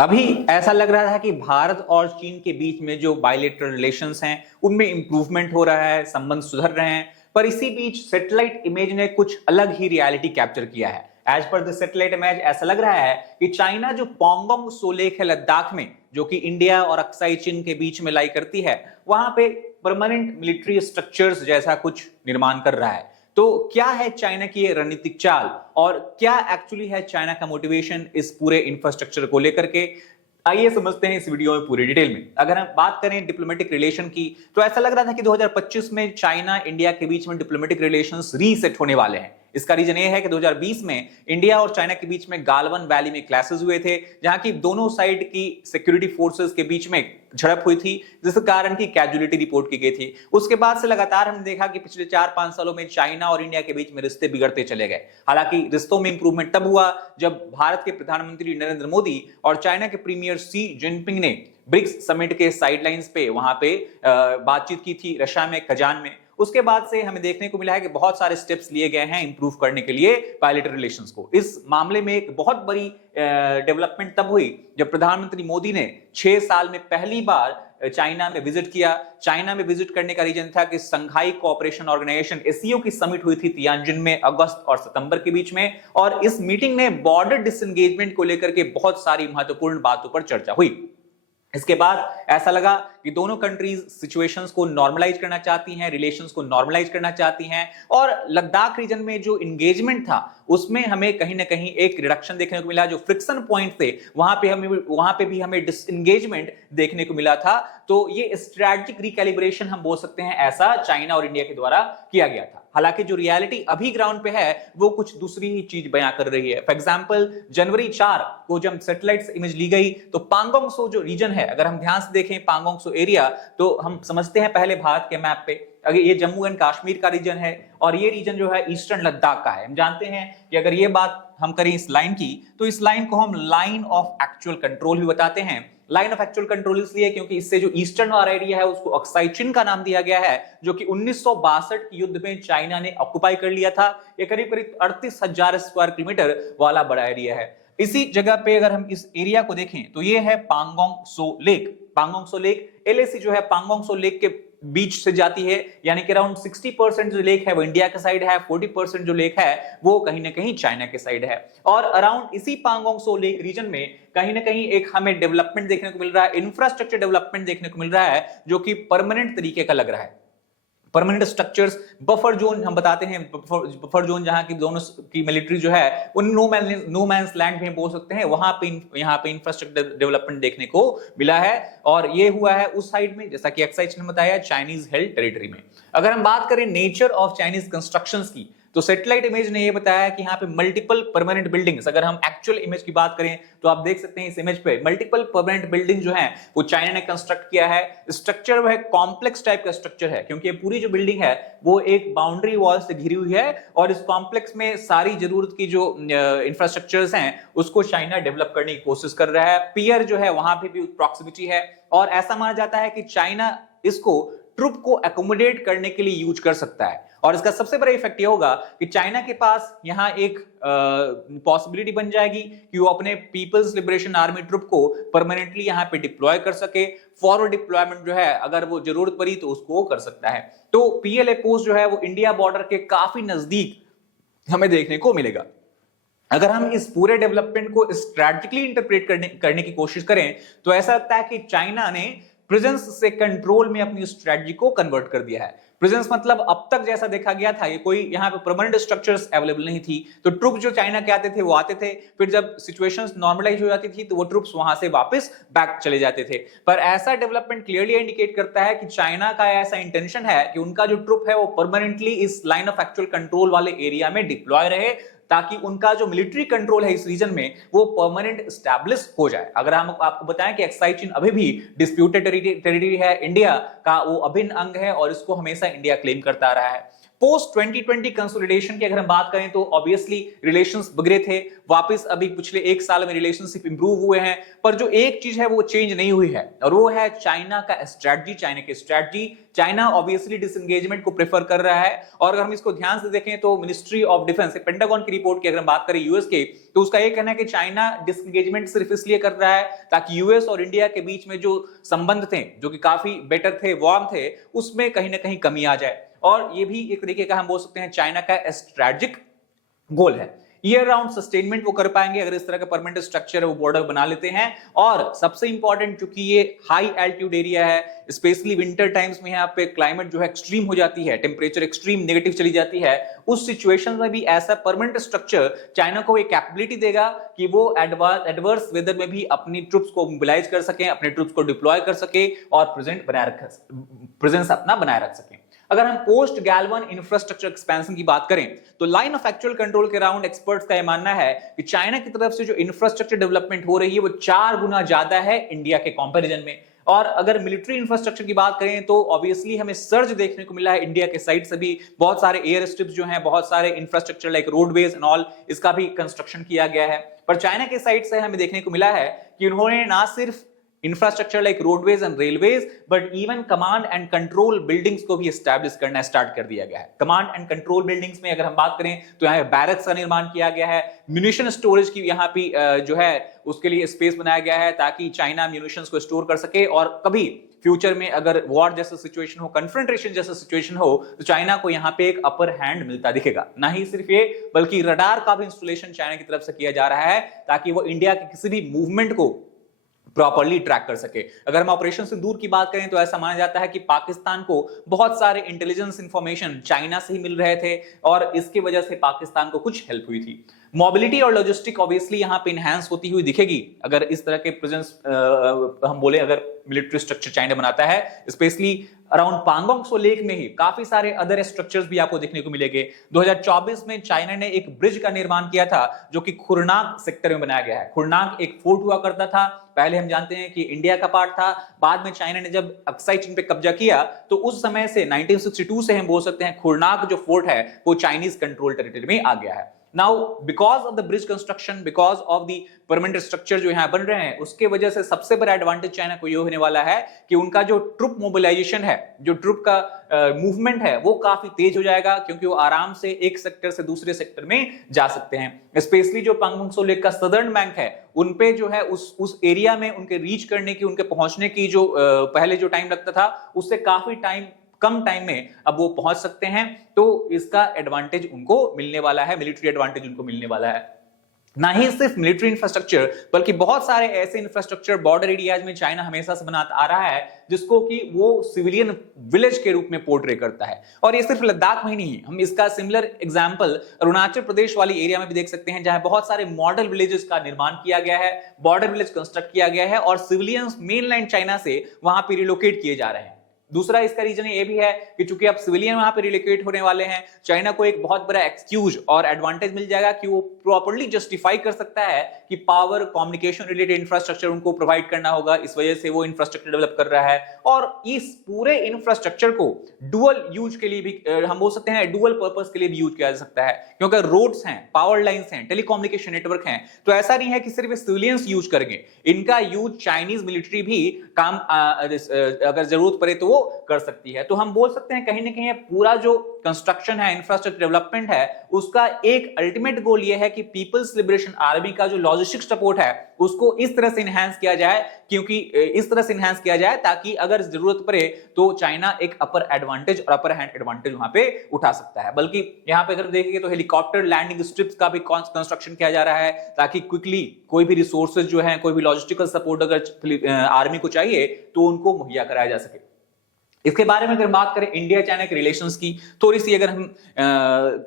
अभी ऐसा लग रहा था कि भारत और चीन के बीच में जो बायलैटरल रिलेशंस हैं उनमें इंप्रूवमेंट हो रहा है, संबंध सुधर रहे हैं। पर इसी बीच सैटेलाइट इमेज ने कुछ अलग ही रियलिटी कैप्चर किया है। As per the satellite image ऐसा लग रहा है कि चाइना जो पोंगोंग सो लेक है लद्दाख में, जो कि इंडिया और अक्साई चीन के बीच में लाई करती है, वहां पे परमानेंट मिलिट्री स्ट्रक्चर्स जैसा कुछ निर्माण कर रहा है। तो क्या है चाइना की ये रणनीतिक चाल और क्या एक्चुअली है चाइना का मोटिवेशन इस पूरे इंफ्रास्ट्रक्चर को लेकर के, आइए समझते हैं इस वीडियो में पूरी डिटेल में। अगर हम बात करें डिप्लोमेटिक रिलेशन की, तो ऐसा लग रहा था कि 2025 में चाइना इंडिया के बीच में डिप्लोमेटिक रिलेशंस रीसेट होने वाले हैं। इसका रीजन ये है कि 2020 में इंडिया और चाइना के बीच में गालवन वैली में क्लैशेस हुए थे, जहां की दोनों साइड की सिक्योरिटी फोर्सेस के बीच में झड़प हुई थी, जिस कारण की कैजुअलिटी रिपोर्ट की गई थी। उसके बाद से लगातार हमने देखा कि पिछले 4-5 सालों में चाइना और इंडिया के बीच में रिश्ते बिगड़ते चले गए। हालांकि रिश्तों में इंप्रूवमेंट तब हुआ जब भारत के प्रधानमंत्री नरेंद्र मोदी और चाइना के प्रीमियर शी जिनपिंग ने ब्रिक्स समिट के साइडलाइंस पे वहां पे बातचीत की थी रशिया में, कजान में। उसके बाद से हमें देखने को मिला है कि बहुत सारे स्टेप्स लिए गए हैं इंप्रूव करने के लिए बायलैटरल रिलेशंस को। इस मामले में एक बहुत बड़ी डेवलपमेंट तब हुई जब प्रधानमंत्री मोदी ने 6 साल में पहली बार चाइना में विजिट किया। चाइना में विजिट करने का रीजन था कि संघाई कोऑपरेशन ऑर्गेनाइजेशन एससीओ की समिट हुई थी तियानजिन में अगस्त और सितंबर के बीच में, और इस मीटिंग में बॉर्डर डिसएंगेजमेंट को लेकर के बहुत सारी महत्वपूर्ण बातों पर चर्चा हुई। इसके बाद ऐसा लगा कि दोनों कंट्रीज सिचुएशंस को नॉर्मलाइज करना चाहती हैं, रिलेशंस को नॉर्मलाइज करना चाहती हैं, और लद्दाख रीजन में जो एंगेजमेंट था उसमें हमें कहीं ना कहीं एक रिडक्शन देखने को मिला। जो फ्रिक्शन पॉइंट थे वहां पे भी हमें डिसएंगेजमेंट देखने को मिला था। तो ये स्ट्रैटेजिक रिकैलिब्रेशन हम बोल सकते हैं, ऐसा चाइना और इंडिया के द्वारा किया गया था। हालांकि जो रियलिटी अभी ग्राउंड पे है वो कुछ दूसरी ही चीज बयां कर रही है। फॉर एग्जांपल जनवरी 4 को जब सैटेलाइट इमेज ली गई तो पांगोंग सो जो रीजन है, अगर हम ध्यान से देखें पांगोंग सो एरिया, तो हम समझते हैं पहले भारत के मैप पे अगर ये जम्मू एंड कश्मीर का रीजन है और ये रीजन जो है ईस्टर्न लद्दाख का है। हम जानते हैं कि अगर ये बात हम करें इस लाइन की, तो इस लाइन को हम लाइन ऑफ एक्चुअल कंट्रोल भी बताते हैं। लाइन ऑफ एक्चुअल कंट्रोल इसलिए क्योंकि इससे जो ईस्टर्न वाला एरिया है उसको अक्साई चीन का नाम दिया गया है, जो कि 1962 के युद्ध में चाइना ने ऑक्युपाई कर लिया था। ये करीब करीब 38,000 स्क्वायर किलोमीटर वाला बड़ा एरिया है। इसी जगह पे अगर हम इस एरिया को देखें तो ये है पांगोंग सो लेक। पांगोंग सो लेक एलएसी जो है पांगोंग सो लेक के बीच से जाती है, यानी कि अराउंड 60% जो लेक है वो इंडिया का साइड है, 40% जो लेक है वो कहीं ना कहीं चाइना के साइड है। और अराउंड इसी पांगोंग सो लेक रीजन में कहीं ना कहीं एक हमें डेवलपमेंट देखने को मिल रहा है, इंफ्रास्ट्रक्चर डेवलपमेंट देखने को मिल रहा है, जो कि परमानेंट तरीके का लग रहा है। परमानेंट स्ट्रक्चर्स, बफर जोन हम बताते हैं, बफर जोन जहां की दोनों की मिलिट्री जो है उन नो मैंस लैंड में बोल सकते हैं, वहां पे यहाँ पे इंफ्रास्ट्रक्चर डेवलपमेंट देखने को मिला है। और ये हुआ है उस साइड में, जैसा कि एक्साइज ने बताया, चाइनीज हेल्ड टेरिटरी में। अगर हम बात करें नेचर ऑफ चाइनीज कंस्ट्रक्शंस की, तो सैटेलाइट इमेज ने ये बताया कि यहाँ पे मल्टीपल परमानेंट बिल्डिंग्स, अगर हम एक्चुअल इमेज की बात करें तो आप देख सकते हैं इस इमेज पे मल्टीपल परमानेंट बिल्डिंग जो है वो चाइना ने कंस्ट्रक्ट किया है। स्ट्रक्चर वो है कॉम्प्लेक्स टाइप का स्ट्रक्चर है, क्योंकि ये पूरी जो बिल्डिंग है वो एक बाउंड्री वॉल से घिरी हुई है, और इस कॉम्प्लेक्स में सारी जरूरत की जो इंफ्रास्ट्रक्चर्स हैं उसको चाइना डेवलप करने की कोशिश कर रहा है। पियर जो है वहां पे भी प्रॉक्सिमिटी है, और ऐसा माना जाता है कि चाइना इसको ट्रुप को एकोमोडेट करने के लिए यूज कर सकता है। और इसका सबसे बड़ा इफेक्ट ये होगा कि चाइना के पास यहां एक पॉसिबिलिटी बन जाएगी कि वो अपने पीपल्स लिबरेशन आर्मी ट्रुप को परमानेंटली यहां पे डिप्लॉय कर सके। फॉरवर्ड डिप्लॉयमेंट जो है अगर वो जरूरत पड़ी तो उसको वो कर सकता है। तो पीएलए पोस्ट जो है वो इंडिया बॉर्डर के काफी नजदीक हमें देखने को मिलेगा। अगर हम इस पूरे डेवलपमेंट को स्ट्रैटेजिकली इंटरप्रेट करने की कोशिश करें तो ऐसा लगता है कि चाइना ने प्रेजेंस से कंट्रोल में अपनी स्ट्रेटजी को कन्वर्ट कर दिया है। प्रेजेंस मतलब अब तक जैसा देखा गया था, ये कोई यहाँ पे परमानेंट स्ट्रक्चर्स अवेलेबल नहीं थी, तो ट्रुप जो चाइना के आते थे वो आते थे, फिर जब सिचुएशंस नॉर्मलाइज हो जाती थी तो वो ट्रुप्स वहां से वापस बैक चले जाते थे। पर ऐसा डेवलपमेंट क्लियरली इंडिकेट करता है कि चाइना का ऐसा इंटेंशन है कि उनका जो ट्रुप है वो परमानेंटली इस लाइन ऑफ एक्चुअल कंट्रोल वाले एरिया में डिप्लॉय रहे, ताकि उनका जो मिलिट्री कंट्रोल है इस रीजन में वो परमानेंट एस्टैब्लिश हो जाए। अगर हम आपको बताएं कि एक्साई चीन अभी भी डिस्प्यूटेड टेरिटरी है, इंडिया का वो अभिन्न अंग है और इसको हमेशा इंडिया क्लेम करता रहा है। पोस्ट 2020 कंसोलिडेशन की अगर हम बात करें तो ऑब्वियसली रिलेशंस बिगड़े थे, वापस अभी पिछले एक साल में रिलेशनशिप इंप्रूव हुए हैं, पर जो एक चीज है वो चेंज नहीं हुई है और वो है चाइना का स्ट्रैटेजी, चाइना की स्ट्रैटेजी। चाइना ऑब्वियसली डिसएंगेजमेंट को प्रेफर कर रहा है और अगर हम इसको ध्यान से देखें तो मिनिस्ट्री ऑफ डिफेंस, पेंटागन की रिपोर्ट की अगर हम बात करें यूएस के, तो उसका ये कहना है कि चाइना डिसएंगेजमेंट सिर्फ इसलिए कर रहा है ताकि यूएस और इंडिया के बीच में जो संबंध थे, जो कि काफी बेटर थे, वार्म थे, उसमें कहीं ना कहीं कमी आ जाए। और ये भी एक तरीके का हम बोल सकते हैं चाइना का स्ट्रैटेजिक गोल है। ईयर राउंड सस्टेनमेंट वो कर पाएंगे अगर इस तरह का परमानेंट स्ट्रक्चर है वो बॉर्डर बना लेते हैं। और सबसे इंपॉर्टेंट, क्योंकि ये हाई एल्टीट्यूड एरिया है, स्पेशली विंटर टाइम्स में यहाँ पे क्लाइमेट जो है एक्सट्रीम हो जाती है, टेम्परेचर एक्सट्रीम नेगेटिव चली जाती है, उस सिचुएशन में भी ऐसा परमानेंट स्ट्रक्चर चाइना को एक कैपेबिलिटी देगा कि वो एडवर्स वेदर में भी अपनी ट्रुप्स को मोबिलाइज कर सके, अपने ट्रुप्स को डिप्लॉय कर सके और प्रेजेंस अपना बनाए रख सके। अगर हम पोस्ट गैल्वन इंफ्रास्ट्रक्चर एक्सपेंशन की बात करें तो लाइन ऑफ एक्चुअल कंट्रोल के अराउंड एक्सपर्ट्स का यह मानना है कि चाइना की तरफ से जो इंफ्रास्ट्रक्चर डेवलपमेंट हो रही है वो 4 गुना ज्यादा है इंडिया के कंपैरिजन में। और अगर मिलिट्री इंफ्रास्ट्रक्चर की बात करें तो ऑब्वियसली हमें सर्ज देखने को मिला है इंडिया के साइड से भी, बहुत सारे एयर स्ट्रिप्स जो हैं, बहुत सारे infrastructure like roadways and all, इसका भी कंस्ट्रक्शन किया गया है। पर चाइना के साइड से हमें देखने को मिला है कि उन्होंने ना सिर्फ infrastructure like roadways and railways but even command and control buildings को भी एस्टैब्लिश करना स्टार्ट कर दिया गया है। कमांड एंड कंट्रोल बिल्डिंग्स में अगर हम बात करें तो यहाँ बैरक्स का निर्माण किया गया है, म्यूनिशन स्टोरेज की यहाँ पे जो है उसके लिए स्पेस बनाया गया है ताकि चाइना म्यूनिशंस को स्टोर कर सके और कभी फ्यूचर में अगर वॉर जैसा सिचुएशन हो, कन्फ्रंटेशन जैसा सिचुएशन हो, तो चाइना को यहाँ पे एक अपर हैंड मिलता दिखेगा। ना ही सिर्फ ये बल्कि रडार का भी इंस्टॉलेशन चाइना की तरफ से किया जा रहा है ताकि वो इंडिया के किसी भी मूवमेंट को प्रॉपर्ली ट्रैक कर सके। अगर हम ऑपरेशन सिंदूर की बात करें तो ऐसा माना जाता है कि पाकिस्तान को बहुत सारे इंटेलिजेंस इंफॉर्मेशन चाइना से ही मिल रहे थे और इसकी वजह से पाकिस्तान को कुछ हेल्प हुई थी। मोबिलिटी और लॉजिस्टिक ऑब्वियसली यहां पे इनहैंस होती हुई दिखेगी अगर इस तरह के प्रेजेंस हम बोले, अगर मिलिट्री स्ट्रक्चर चाइना बनाता है, स्पेशली अराउंड पांगोंग सो लेक में ही काफी सारे अदर स्ट्रक्चर्स भी आपको देखने को मिलेंगे। 2024 में चाइना ने एक ब्रिज का निर्माण किया था जो कि खुरनाक सेक्टर में बनाया गया है। खुरनाक एक फोर्ट हुआ करता था, पहले हम जानते हैं कि इंडिया का पार्ट था, बाद में चाइना ने जब अक्साई चीन पे कब्जा किया तो उस समय से 1962 से हम बोल सकते हैं खुरनाक जो फोर्ट है वो चाइनीज कंट्रोल टेरिटरी में आ गया है। Now, because of the bridge construction, because of the permanent structure जो यहाँ बन रहे हैं, उसके वजह से सबसे बड़ा एडवांटेज चाइना को ये होने वाला है कि उनका जो ट्रुप मोबिलाइजेशन है, जो ट्रुप का मूवमेंट है, वो काफी तेज हो जाएगा क्योंकि वो आराम से एक सेक्टर से दूसरे सेक्टर में जा सकते हैं। स्पेशली जो पांगोंग सो लेक का सदर्न बैंक है, उनपे जो है उस एरिया में उनके रीच करने की, उनके पहुंचने की जो पहले जो टाइम लगता था उससे काफी कम टाइम में अब वो पहुंच सकते हैं। तो इसका एडवांटेज उनको मिलने वाला है, मिलिट्री एडवांटेज उनको मिलने वाला है। ना ही सिर्फ मिलिट्री इंफ्रास्ट्रक्चर बल्कि बहुत सारे ऐसे इंफ्रास्ट्रक्चर बॉर्डर एरियाज में चाइना हमेशा से बनाता आ रहा है जिसको कि वो सिविलियन विलेज के रूप में पोर्ट्रे करता है। और ये सिर्फ लद्दाख में नहीं, हम इसका सिमिलर एग्जांपल अरुणाचल प्रदेश वाली एरिया में भी देख सकते हैं जहां बहुत सारे मॉडल विलेजेस का निर्माण किया गया है, बॉर्डर विलेज कंस्ट्रक्ट किया गया है और सिविलियंस मेनलैंड चाइना से वहां पे रिलोकेट किए जा रहे हैं। दूसरा इसका रीजन ये भी है कि चूंकि अब सिविलियन वहां पे रिलोकेट होने वाले हैं, चाइना को एक बहुत बड़ा एक्सक्यूज और एडवांटेज मिल जाएगा कि वो प्रॉपर्ली जस्टिफाई कर सकता है कि पावर कम्युनिकेशन रिलेटेड इंफ्रास्ट्रक्चर उनको प्रोवाइड करना होगा, इस वजह से वो इंफ्रास्ट्रक्चर डेवलप कर रहा है। और इस पूरे इंफ्रास्ट्रक्चर को डुअल यूज के लिए भी हम बोल सकते हैं, डुअल पर्पस के लिए भी यूज किया जा सकता है क्योंकि रोड्स हैं, पावर लाइंस हैं, टेलीकम्युनिकेशन नेटवर्क हैं, तो ऐसा नहीं है कि सिर्फ सिविलियंस यूज करेंगे, इनका यूज चाइनीज मिलिट्री भी काम अगर जरूरत पड़े तो कर सकती है। तो हम बोल सकते हैं कहीं ना कहीं पूरा जो कंस्ट्रक्शन है, इंफ्रास्ट्रक्चर डेवलपमेंट है, उसका एक अल्टीमेट गोल यह है कि पीपल्स लिबरेशन आर्मी का जो लॉजिस्टिक सपोर्ट है उसको इस तरह से इनहैंस किया जाए, क्योंकि इस तरह से इनहैंस किया जाए ताकि अगर जरूरत पड़े तो चाइना एक अपर एडवांटेज और अपर हैंड एडवांटेज वहां पे उठा सकता है। बल्कि यहां पे अगर देखेंगे तो हेलीकॉप्टर लैंडिंग स्ट्रिप्स का भी कंस्ट्रक्शन किया जा रहा है ताकि क्विकली कोई भी रिसोर्सेज जो है, कोई भी लॉजिस्टिकल सपोर्ट अगर आर्मी को चाहिए तो उनको मुहैया कराया जा सके। इसके बारे में अगर बात करें इंडिया चाइना के रिलेशंस की, थोड़ी सी अगर हम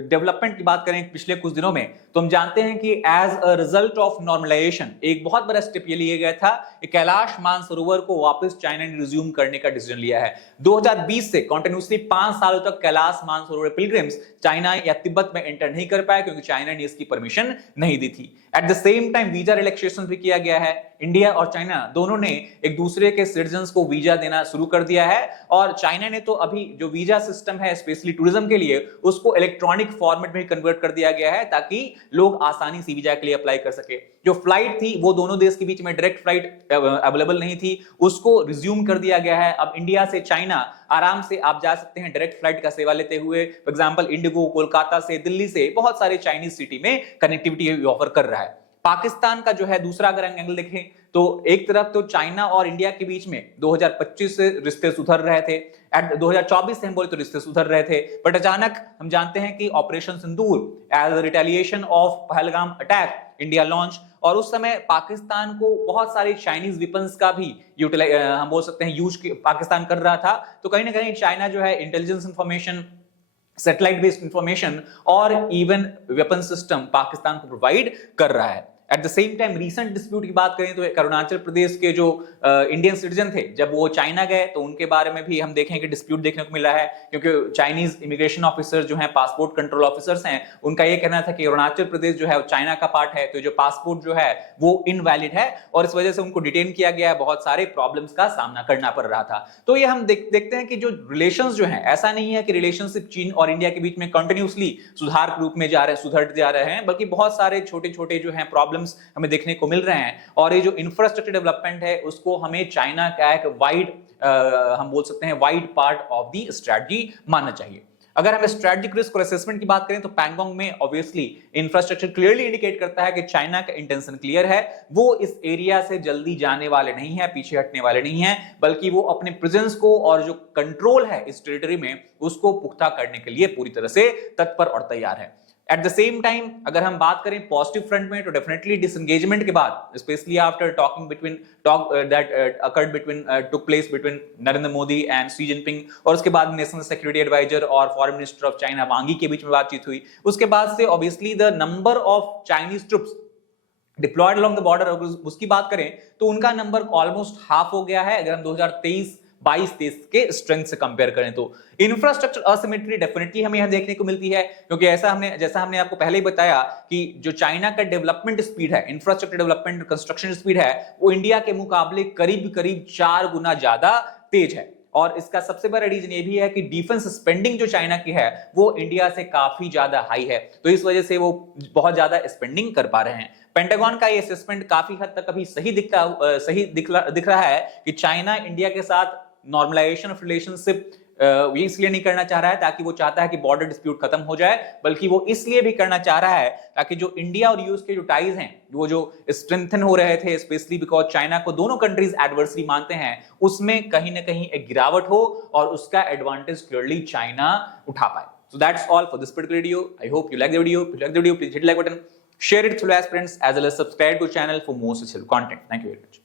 डेवलपमेंट की बात करें पिछले कुछ दिनों में, तो हम जानते हैं कि as a result of normalisation एक बहुत बड़ा स्टेप ये लिया गया था कि कैलाश मानसरोवर को वापस चाइना ने रिज्यूम करने का डिसीजन लिया है। 2020 से कंटिन्यूसली 5 सालों तक कैलाश मानसरोवर पिलग्रिम्स चाइना या तिब्बत में एंटर नहीं कर पाए क्योंकि चाइना ने इसकी परमिशन नहीं दी थी। At the same time visa relaxation भी किया गया है। इंडिया और चाइना दोनों ने एक दूसरे के सिटीजन्स को वीजा देना शुरू कर दिया है और चाइना ने तो अभी जो वीजा सिस्टम है स्पेशली टूरिज्म के लिए उसको इलेक्ट्रॉनिक फॉर्मेट में कन्वर्ट कर दिया गया है ताकि लोग आसानी से वीजा के लिए अप्लाई कर सके। जो फ्लाइट थी वो दोनों देश के बीच में डायरेक्ट फ्लाइट अवेलेबल नहीं थी, उसको रिज्यूम कर दिया गया है। अब इंडिया से चाइना आराम से आप जा सकते हैं डायरेक्ट फ्लाइट का सेवा लेते हुए। फॉर एग्जांपल इंडिगो कोलकाता से, दिल्ली से, बहुत सारे चाइनीज सिटी में कनेक्टिविटी ऑफर कर रहा है। पाकिस्तान का जो है दूसरा अगर एंगल देखें तो एक तरफ तो चाइना और इंडिया के बीच में 2025 से रिश्ते सुधर रहे थे, 2024 से हम बोले तो रिश्ते सुधर रहे थे, बट अचानक हम जानते हैं कि operation Sindoor as retaliation of Pahalgam attack India launch, और उस समय पाकिस्तान को बहुत सारे चाइनीज वेपन्स का भी हम बोल सकते हैं यूज पाकिस्तान कर रहा था। तो कहीं ना कहीं चाइना जो है intelligence information, satellite based information और इवन वेपन सिस्टम पाकिस्तान को प्रोवाइड कर रहा है। At the same time recent dispute की बात करें तो अरुणाचल प्रदेश के जो इंडियन सिटीजन थे जब वो चाइना गए तो उनके बारे में भी हम देखें कि डिस्प्यूट देखने को मिला है, क्योंकि चाइनीज इमिग्रेशन ऑफिसर जो हैं, पासपोर्ट कंट्रोल ऑफिसर्स हैं, उनका ये कहना था कि अरुणाचल प्रदेश जो है वो चाइना का पार्ट है, तो जो पासपोर्ट जो है वो इनवैलिड है और इस वजह से उनको डिटेन किया गया है, बहुत सारे प्रॉब्लम्स का सामना करना पड़ रहा था। तो ये हम देखते हैं कि जो रिलेशंस जो हैं, ऐसा नहीं है कि रिलेशनशिप चीन और इंडिया के बीच में कंटिन्यूसली सुधार के रूप में सुधर जा रहे हैं, बल्कि बहुत सारे छोटे छोटे जो हैं प्रॉब्लम्स हमें देखने को मिल रहे हैं। और ये जो इंफ्रास्ट्रक्चर डेवलपमेंट है उसको हमें चाइना का एक वाइड हम बोल सकते हैं wide part of the strategy मानना चाहिए। अगर हम स्ट्रेटेजिक रिस्क और असेसमेंट की बात करें तो पैंगोंग में ऑब्वियसली इंफ्रास्ट्रक्चर क्लियरली इंडिकेट करता है कि चाइना का इंटेंशन क्लियर है, वो इस एरिया से जल्दी जाने वाले नहीं है, पीछे हटने वाले नहीं है, बल्कि वो अपने प्रेजेंस को और जो कंट्रोल है इस टेरिटरी में उसको पुख्ता करने के लिए पूरी तरह से तत्पर और तैयार है। एट द सेम टाइम अगर हम बात करें पॉजिटिव फ्रंट में तो डेफिनेटली डिसएंगेजमेंट के बाद, specially after took place between Narendra Modi and Xi Jinping, और उसके बाद नेशनल सिक्योरिटी एडवाइजर और foreign minister of China Wang Yi के बीच में बातचीत हुई, उसके बाद से obviously the number of Chinese troops deployed along the border, उसकी बात करें तो उनका नंबर ऑलमोस्ट हाफ हो गया है अगर हम 2023-22 के स्ट्रेंथ से कंपेयर करें तो। इंफ्रास्ट्रक्चर असिमेट्री डेफिनेटली हमें यहां देखने को मिलती है, क्योंकि जैसा हमने आपको पहले ही बताया कि जो चाइना का डेवलपमेंट स्पीड है, इंफ्रास्ट्रक्चर डेवलपमेंट कंस्ट्रक्शन स्पीड है, वो इंडिया के मुकाबले करीब 4 गुना ज्यादा तेज है। और इसका सबसे बड़ा रीजन ये भी है कि डिफेंस स्पेंडिंग जो चाइना की है वो इंडिया से काफी ज्यादा हाई है, तो इस वजह से वो बहुत ज्यादा स्पेंडिंग कर पा रहे हैं। पेंटागन का ये असेसमेंट काफी हद तक अभी सही दिख रहा है कि चाइना इंडिया के साथ नॉर्मलाइजेशन ऑफ रिलेशनशिप ये इसलिए नहीं करना चाह रहा है ताकि वो चाहता है कि बॉर्डर डिस्प्यूट खत्म हो जाए, बल्कि वो इसलिए भी करना चाह रहा है ताकि जो इंडिया और यूएस के जो टाइज हैं वो जो स्ट्रेंथन हो रहे थे, स्पेशली बिकॉज चाइना को दोनों कंट्रीज एडवर्सरी मानते हैं, उसमें कहीं ना कहीं एक गिरावट हो और उसका एडवांटेज क्लियरली चाइना उठा पाए। So that's all for this particular video. I hope you like the video. If you like the video, please hit the like button, share it with your friends, as well as subscribe to the channel for more such content. Thank you very much.